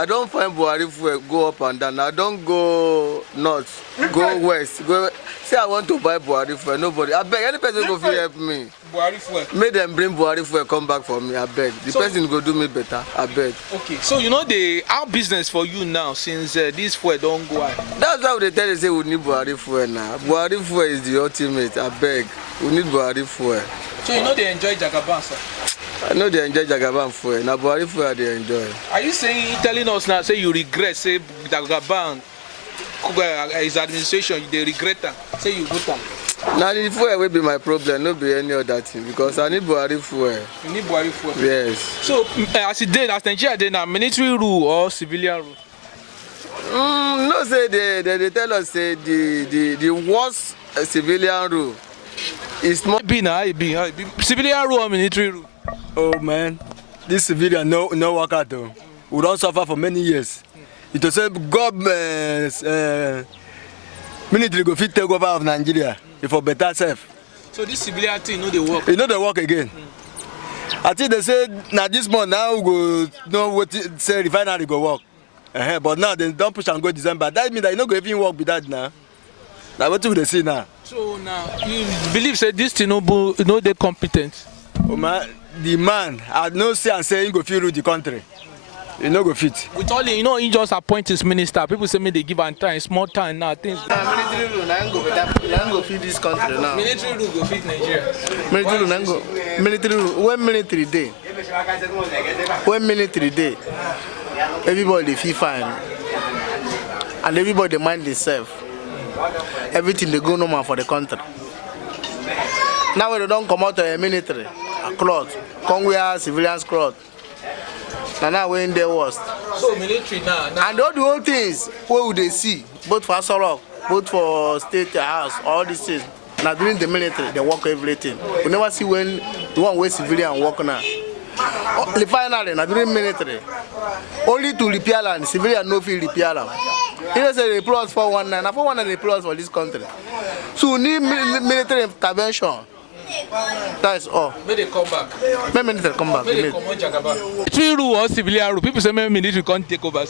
I don't find Buhari fuel go up and down. I don't go north, go west. Say I want to buy Buhari fuel. Nobody. I beg any person go help me. Buhari fuel. Make them bring Buhari fuel come back for me. I beg. The person go do me better. I beg. Okay. So you know our business for you now since this fuel don't go out. That's why they tell you say we need Buhari fuel now. Buhari fuel is the ultimate. I beg. We need Buhari fuel. So you know they enjoy Jagaban, sir? I know they enjoy Jagaban fuel. Now Buhari fuel they enjoy. Are you telling us now, say you regret, say Jagaban, his administration, they regret that? Say you vote that? Now the fuel will be my problem, not be any other thing, because I need Buhari fuel. You need Buhari fuel? Yes. So as Nigeria dey now, military rule or civilian rule? No, say they tell us say the worst civilian rule is more. Civilian rule or military rule? Oh man, this civilian no work out though. We don't suffer for many years. It was say government, military go fit take over of Nigeria for better self. So this civilian thing, they work? You know they work again. I think they say now this month now we go know what say refinery go work. But now they don't push and go December. That means that you no go even work with that now. Now what do they see now? So now you believe say this Tinubu they competent? Oh man, the man I no say and say he go fit rule the country. He no go fit. With all he just appoint his minister. People say me they give him time, small time now. Things. Military rule now go fit this country now. Military rule go fit Nigeria. Military rule now go. Military rule when military day, everybody feel fine, and everybody mind themselves. Everything they go normal for the country. Now when they don't come out of a military, a cloth, come wear civilians cloth. Now when they worst. So military now. And all the whole things, what would they see? Both for Asorok, both for State House, all these things. Now during the military, they work everything. We never see when the one way civilian work now. Finally, now during military, only to repair land, civilian no feel repair land. He say they plus 419, and 419 they plus for this country. So we need military intervention. That is all. May they come back. May military come back. May they come on Jagaban. Military rule or civilian rule? People say maybe military can't take over.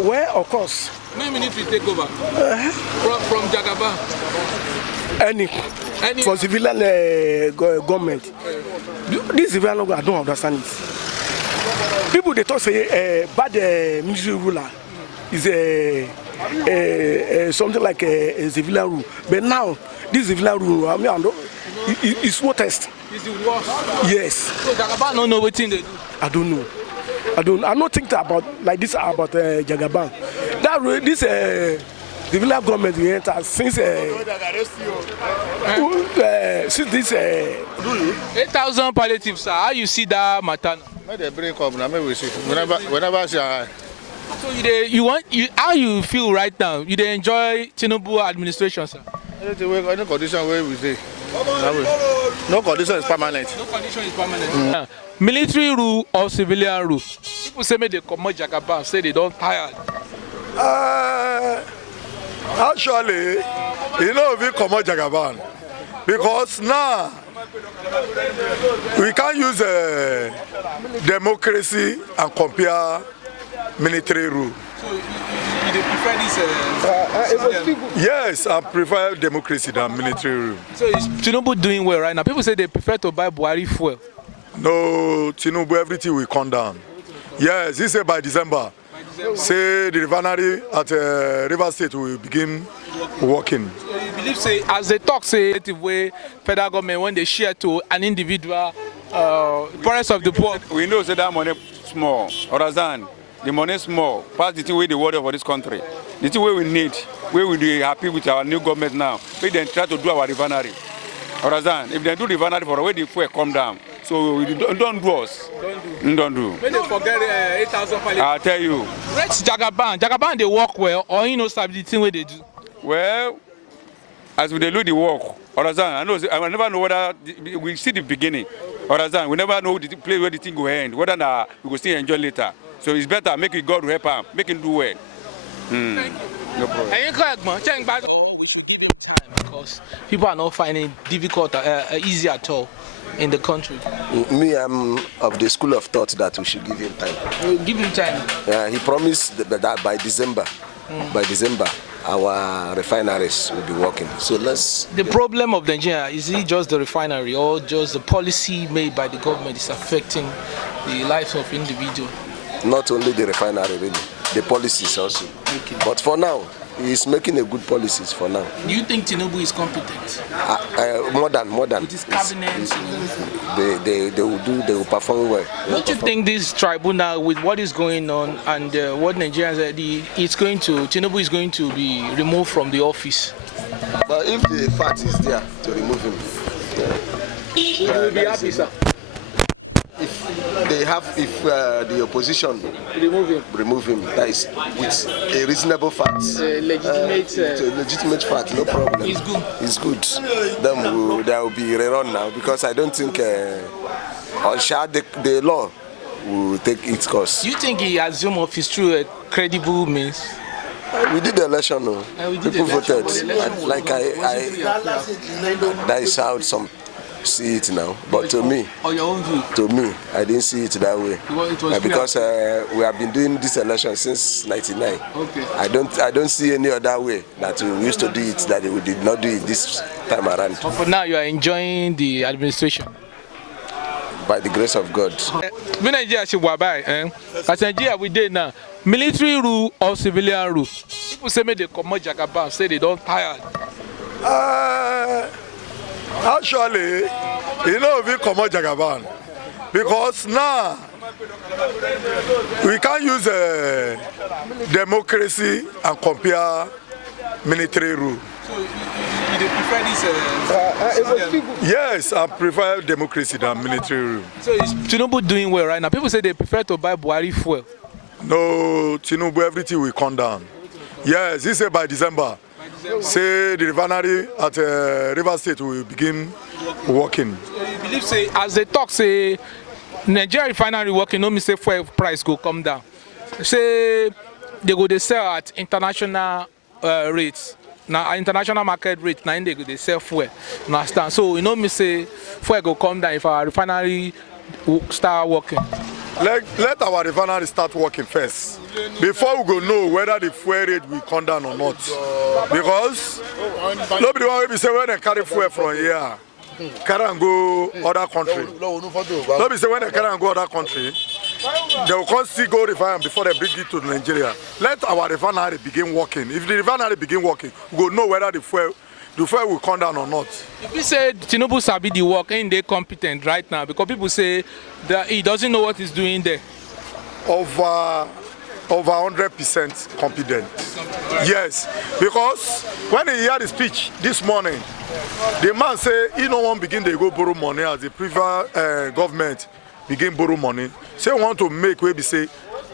Well, of course. Maybe military take over from Jagaban. Any for civilian government. This civilian I don't understand it. People they talk say bad military ruler is something like a civilian rule, but now this civilian rule, I mean, it's worst. It's the worst. Yes. So Jagaban don't know what thing they do. I don't know. I don't think about like this about Jagaban. That this civilian government we enter since this 8,000 palliatives, sir. How you see that matter now? May they bring up now, maybe we see. Whenever she arrive. So how you feel right now? You dey enjoy Tinubu administration, sir? Any condition where we stay. No condition is permanent. No condition is permanent. Military rule or civilian rule? People say they come out Jagaban, say they don't tired. Actually, you know we come out Jagaban because now we can't use democracy and compare military rule. So you prefer this? Yes, I prefer democracy than military rule. So is Tinubu doing well right now? People say they prefer to buy Buhari fuel. No, Tinubu, everything will come down. Yes, he said by December. Say the refinery at River State will begin working. So you believe, say, as they talk, say, way federal government when they share to an individual, parents of the poor. We know say that money small, understand? The money small, pass the thing with the water for this country. The thing we need, we will be happy with our new government now. We then try to do our refinery. Understand? If they do refinery for the way the fuel come down, so don't do us. Don't do. When they forget 8,000 palliatives. I'll tell you. Rate Jagaban. Jagaban they work well, or you know the thing where they do. Well, as we do the work, understand? I never know whether we see the beginning. Understand? We never know the place where the thing will end. Whether we will still enjoy later. So it's better make it God help him, make him do well. Thank you. No problem. we should give him time because people are not finding it difficult, easy at all in the country. Me, I'm of the school of thought that we should give him time. We'll give him time. He promised that by December, our refineries will be working. So let's. The problem of Nigeria, is it just the refinery or just the policy made by the government is affecting the lives of individuals? Not only the refinery, really, the policies also. Okay. But for now, he's making a good policies for now. Do you think Tinubu is competent? More than. With his cabinet? They will perform well. Don't you think this tribunal, with what is going on and what Nigerians are, Tinubu is going to be removed from the office? But if the fact is there to remove him, you will be happy, sir. If the opposition remove him, that is with a reasonable fact, legitimate fact, no problem. It's good. Then there will be rerun now because I don't think the law will take its course. Do you think he assumed office through a credible means? We did the election, no. People voted. That is how some see it now, but to me, I didn't see it that way. Because we have been doing this election since '99. Okay. I don't see any other way that we used to do it that we did not do it this time around. But for now, you are enjoying the administration. By the grace of God. As Nigeria we did now, military rule or civilian rule? People say they come Jagaban, say they don't tired. Actually, you know, we come out Jagaban because now we can't use democracy and compare military rule. So you prefer this? Yes, I prefer democracy than military rule. So is Tinubu doing well right now? People say they prefer to buy Buhari fuel. No, Tinubu, everything will come down. Yes, he said by December. Say the refinery at River State will begin working. So you believe, say, as they talk, say, Nigeria refinery working, no mean say fuel price go come down. Say they sell at international rates. Now international market rate, now they sell fuel. Understand? So you know me say fuel go come down if our refinery start working. Let our refinery start working first before we go know whether the fuel rate will come down or not. Because nobody want to say when they carry fuel from here, carry and go other country. Nobody say when they carry and go other country, they will come still go refine before they bring it to Nigeria. Let our refinery begin working. If the refinery begin working, we will know whether the fuel will come down or not. If you say Tinubu sabi the work, ain't they competent right now? Because people say that he doesn't know what he's doing there. Over 100% competent. Yes, because when he heard the speech this morning, the man say he no one begin to go borrow money as the previous government begin borrow money. Say want to make where we say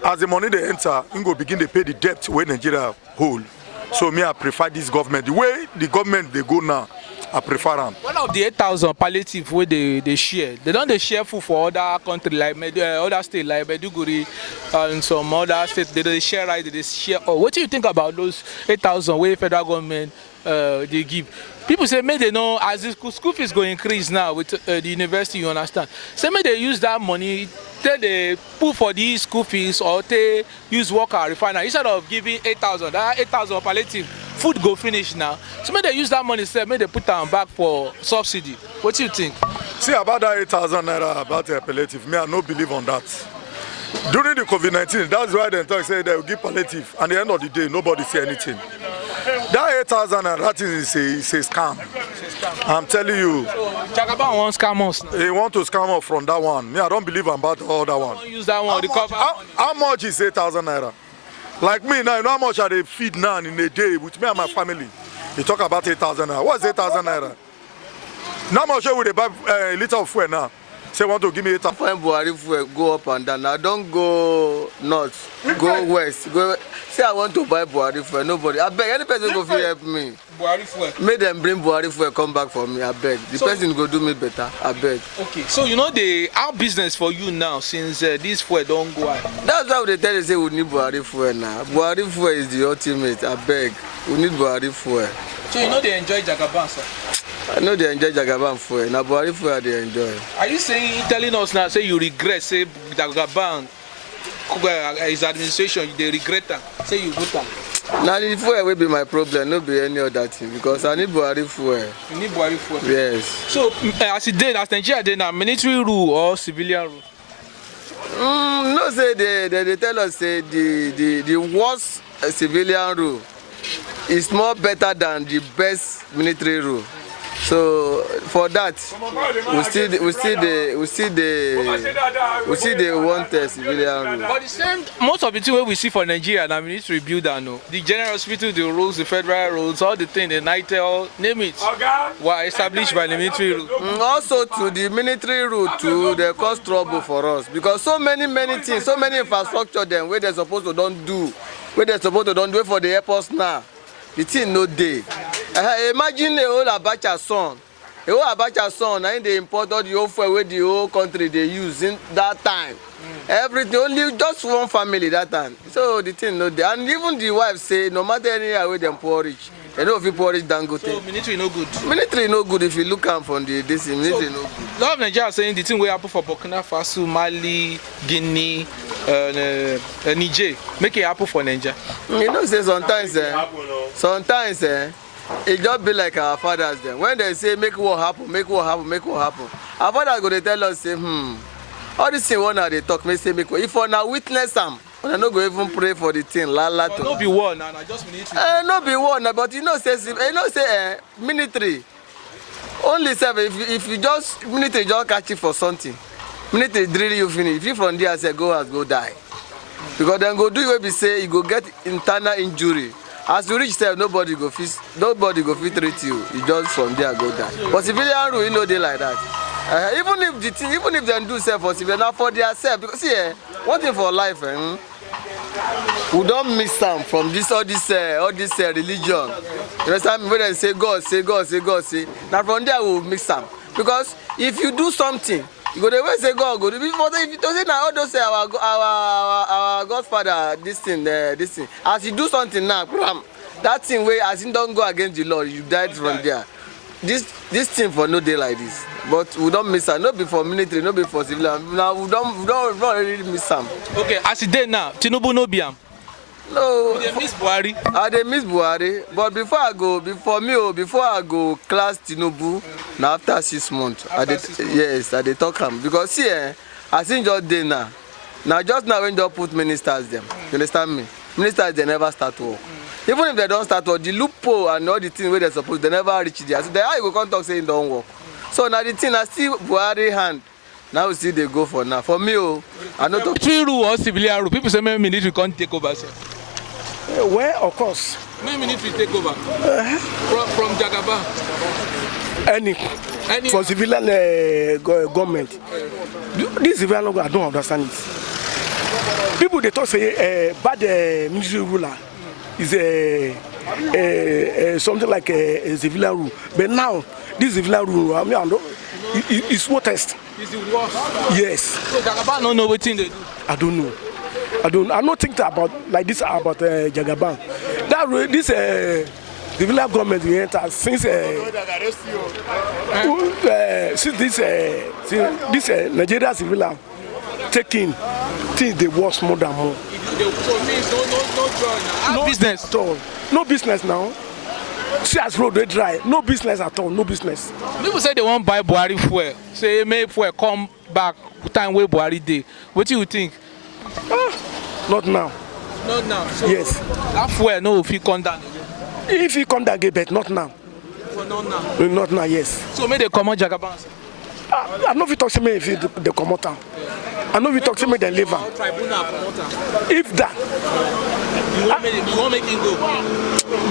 as the money they enter, he go begin to pay the debt where Nigeria hold. So me, I prefer this government. The way the government they go now, I prefer them. One of the 8,000 palliative where they share, they share food for other countries like other states like Maiduguri and some other states. They share rice, they share. Oh, what do you think about those 8,000 where federal government they give? People say maybe they know as the school fees go increase now with the university. You understand? Say maybe they use that money. They put for these school fees or they use worker refinery instead of giving 8,000. That 8,000 palliative food go finish now. So maybe they use that money instead. Maybe they put them back for subsidy. What do you think? See about that 8,000 naira about palliative. Me, I no believe on that. During the COVID-19, that's why they talk say they will give palliative. And at the end of the day, nobody say anything. That 8,000 naira, that is a scam. I'm telling you. So Jagaban wants scam us. He want to scam us from that one. Me, I don't believe about all that one. Don't use that one. How much is 8,000 naira? Like me now, you know how much I feed now in a day with me and my family. You talk about 8,000 naira. What's 8,000 naira? Now much would they buy a liter of fuel now? Say want to give me 8,000. When Buhari fuel go up and down, now don't go north, go west. Go. Say I want to buy Buhari fuel. Nobody. I beg any person go help me. Buhari fuel. Make them bring Buhari fuel come back for me. I beg. The person go do me better. I beg. Okay. So you know our business for you now since this fuel don't go out. That's why they tell you say we need Buhari fuel now. Buhari fuel is the ultimate. I beg. We need Buhari fuel. So you know they enjoy Jagaban, sir? I know they enjoy Jagaban fuel. Na Buhari fuel they enjoy. Are you telling us now, say you regret, say Jagaban, his administration, they regret that, say you vote am? Na the fuel will be my problem, no be any other thing, because I need Buhari fuel. You need Buhari fuel? Yes. So as Nigeria dey now, military rule or civilian rule? No, say they tell us say the worst civilian rule is more better than the best military rule. So for that, we still want a civilian rule. But the same, most of the things we see for Nigeria, now we need to rebuild that. No, the general hospital, the rules, the federal rules, all the things, the NITEL, name it, were established by the military rule. Also to the military rule too, they cause trouble for us because so many things, so many infrastructure them where they're supposed to don't do, where they're supposed to don't do it for the airports now. The thing no day. Imagine a whole Abacha son, and they import all the whole fuel where the whole country they use in that time. Everything only just one family that time. So the thing no day. And even the wife say no matter any way them porridge, they know if you porridge Dangote. So military no good. Military no good if you look at from the this military no good. A lot of Nigeria saying the thing will happen for Burkina Faso, Mali, Guinea, Niger. Make it happen for Nigeria. You know, say sometimes it just be like our fathers then. When they say make war happen, make war happen, make war happen. Our fathers go to tell us say, all this thing one they talk, may say make war. If one witness them, one no go even pray for the thing. But no be war now, just military. No be war now, but say military. Only if you just military just catch you for something. Military drill you finish. If you from there say go die. Because then go do what we say, you go get internal injury. As you reach there, nobody go fit treat you. You just from there go die. But civilian rule, you know they like that. Even if they do self for civilian, not for their self. Because see, one thing for life, we don't mix some from all this religion. You understand me? When they say God, say God, say God, say. Now from there we will mix some. Because if you do something, you go the way say God go. If you don't say now, all those say our Godfather this thing. As you do something now, that thing where as you don't go against the law, you died from there. This thing for no day like this. But we don't miss am. No be for military, no be for civilian. Now we don't really miss am. Okay, as it dey now, Tinubu no be am. No. You dey miss Buhari. I dey miss Buhari, but before I go class Tinubu, na after 6 months. I dey talk am because see as in just dey now. Now just now when they put ministers them, you understand me? Ministers they never start work. Even if they don't start work, the loophole and all the things where they supposed they never reach there. So how you go come talk say it don't work. So now the thing I see Buhari hand. Now we see they go for now. For me, I know military rule or civilian rule. People say maybe military can't take over. Sir. Well, of course. Maybe military take over from Jagaban. Any for civilian government. This civilian I don't understand it. People they talk say bad military ruler is something like a civilian rule. But now this civilian rule, I mean, it's worst. It's the worst. Yes. So Jagaban don't know what thing they do. I don't know. I don't think about like this about Jagaban. That this civilian government we enter since this Nigeria civilian taking things they worse more than more. So it means no joy now. No business at all. No business now. See as road they dry. No business at all. No business. People say they won't buy Buhari fuel. Say make fuel come back time where Buhari day. What do you think? Not now. Not now. So yes. That fuel no if he come down again. If he come down again, but not now. Well, not now. Not now. Yes. So make they come on Jagaban. I know if you talk to me if they come out. I know if you talk to me they leave. If that. You won't make him go.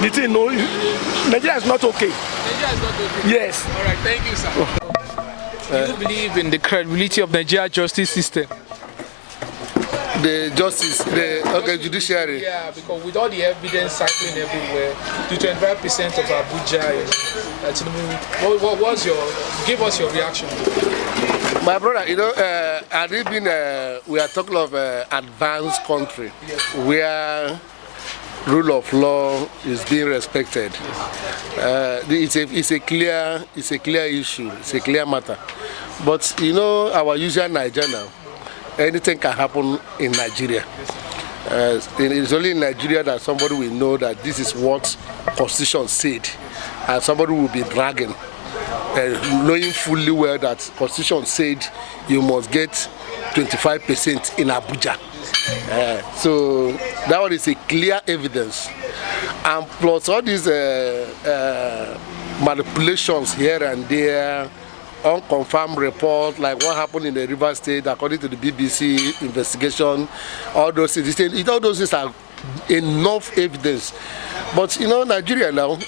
The thing no, Nigeria is not okay. Nigeria is not okay. Yes. All right. Thank you, sir. Do you believe in the credibility of Nigeria justice system? The justice, judiciary. Yeah, because with all the evidence cycling everywhere, the 25% of Abuja is Tinubu. What give us your reaction? My brother, we are talking of advanced country where rule of law is being respected. It's a clear issue. It's a clear matter. But you know, our usual Nigeria now, anything can happen in Nigeria. It's only in Nigeria that somebody will know that this is what Constitution said, and somebody will be dragging, knowing fully well that Constitution said you must get 25% in Abuja. So that one is a clear evidence, and plus all these manipulations here and there, unconfirmed report like what happened in the River State according to the BBC investigation, all those things. All those things are enough evidence. But you know, Nigeria now,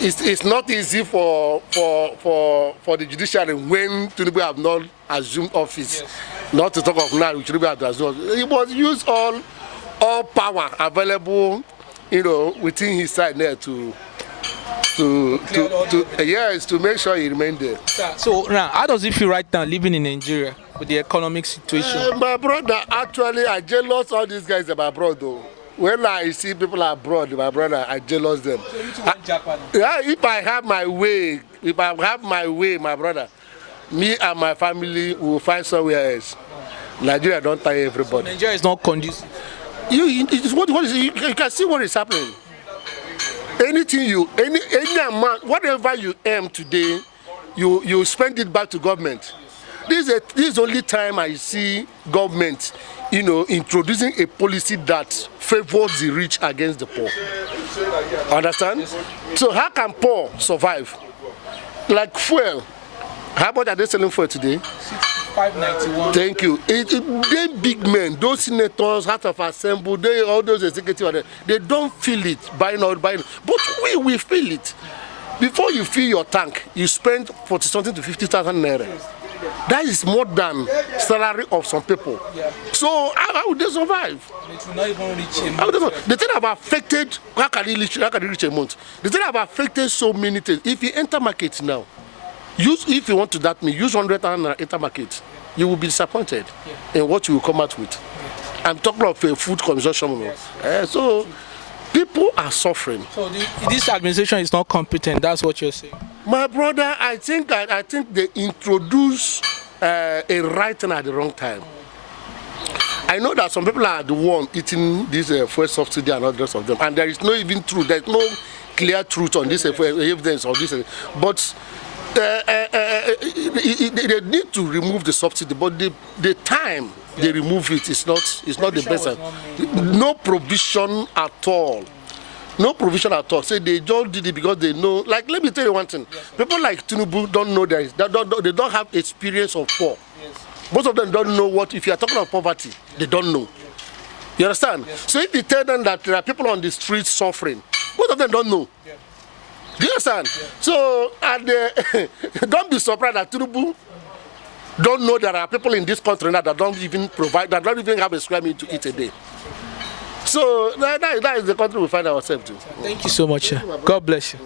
it's not easy for the judiciary when Tinubu have not assumed office. Yes. Not to talk of now, which Tinubu have assumed. He must use all power available, you know, within his side there to make sure he remain there. So now, how does it feel right now living in Nigeria with the economic situation? My brother, actually, I jealous all these guys about abroad though. When I see people abroad, my brother, I jealous them. So you too want Japan? Yeah, if I have my way, my brother, me and my family will find somewhere else. Nigeria don't tie everybody. So Nigeria is not conducive. You can see what is happening. Anything any amount, whatever you earn today, you spend it back to government. This is the only time I see government, you know, introducing a policy that favors the rich against the poor. Understand? So how can poor survive? Like fuel. How much are they selling fuel today? 591. Thank you. They big men, those senators, House of Assembly, all those executives, they don't feel it buying. But we feel it. Before you fill your tank, you spend 40-something to 50,000 naira. That is more than salary of some people. Yeah. So how would they survive? It will not even reach a month. The thing have affected, how can you reach a month? The thing have affected so many things. If you enter market now, if you want to that mean, use 100,000 enter market, you will be disappointed in what you will come out with. Yeah. I'm talking of food consumption. Yes. So people are suffering. So this administration is not competent. That's what you're saying. My brother, I think they introduce a right thing at the wrong time. I know that some people are the one eating this fuel subsidy and all the rest of them, and there is no even truth. There is no clear truth on this evidence of this. But they need to remove the subsidy. But the time they remove it is not the best. No provision at all. No provision at all. Say they just did it because they know. Like, let me tell you one thing. Yes. People like Tinubu don't know they don't have experience of poor. Yes. Most of them don't know what. If you are talking about poverty, they don't know. You understand? Yes. So if you tell them that there are people on the streets suffering, most of them don't know. Yeah. Do you understand? Yeah. So don't be surprised that Tinubu don't know there are people in this country now that don't even have a square meal to eat a day. So that is the country we find ourselves in. Thank you so much, sir. God bless you.